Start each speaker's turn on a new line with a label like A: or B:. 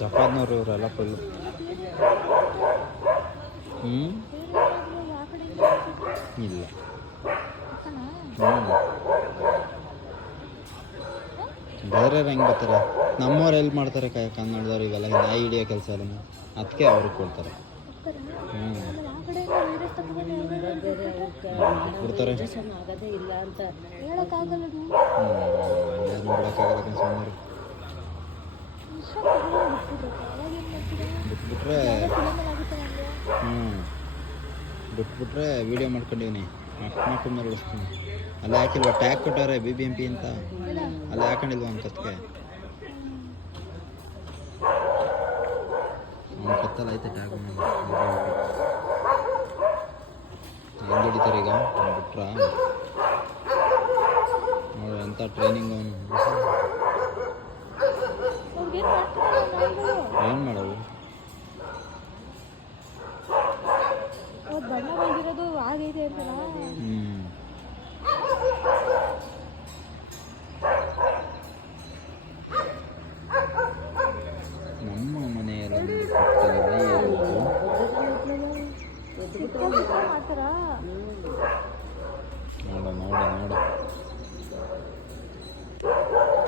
A: ಜಪಾದ್ನವ್ರು ಇವರೆಲ್ಲ ಫುಲ್ಲು ಹ್ಞೂ ಇಲ್ಲ. ಬೇರೆ ಹೆಂಗೆ ಬರ್ತಾರೆ? ನಮ್ಮವ್ರು ಎಲ್ಲಿ ಮಾಡ್ತಾರೆ ಕನ್ನಡದವ್ರು ಇವೆಲ್ಲ ನಾಯಿ ಹಿಡಿಯೋ ಕೆಲಸ ಎಲ್ಲ ಅದಕ್ಕೆ ಅವ್ರಿಗೆ ಕೊಡ್ತಾರೆ. ಹ್ಞೂ ಕೊಡ್ತಾರೆ. ಏನು ಮಾಡೋಕ್ಕಾಗಲ್ಲ
B: ಮಾಡ್ತೀರಾ?
A: ಬಿಟ್ಬಿಟ್ರೆ. ಹ್ಞೂ ಬಿಟ್ಬಿಟ್ರೆ ವೀಡಿಯೋ ಮಾಡ್ಕೊಂಡಿವ್ನಿ ಮಕ್ಕಳ ಮೇಲೆ ಉಳಿಸ್ತೀನಿ ಅಲ್ಲಿ ಹಾಕಿಲ್ವ? Tag B B M P ಅಂತ. ಅಲ್ಲಿ ಹಾಕೊಂಡಿಲ್ವ ಅವ್ನ ಕತ್ಗೆ? ಅವ್ನ ಕತ್ತಲ್ಲ ಐತೆ ಟ್ಯಾಗ್ ಹೆಂಗೆ ಈಗ? ಬಿಟ್ರ? ಟ್ರೈನಿಂಗ್ ಅವನು? ಏನು
B: ಅವತ್ತು ಬಣ್ಣ ಬಂದಿರೋದು ಆಗೈತೆ
A: ನಮ್ಮ ಮನೆಯಲ್ಲಿ
B: ಮಾಡ್ತಾರಾ?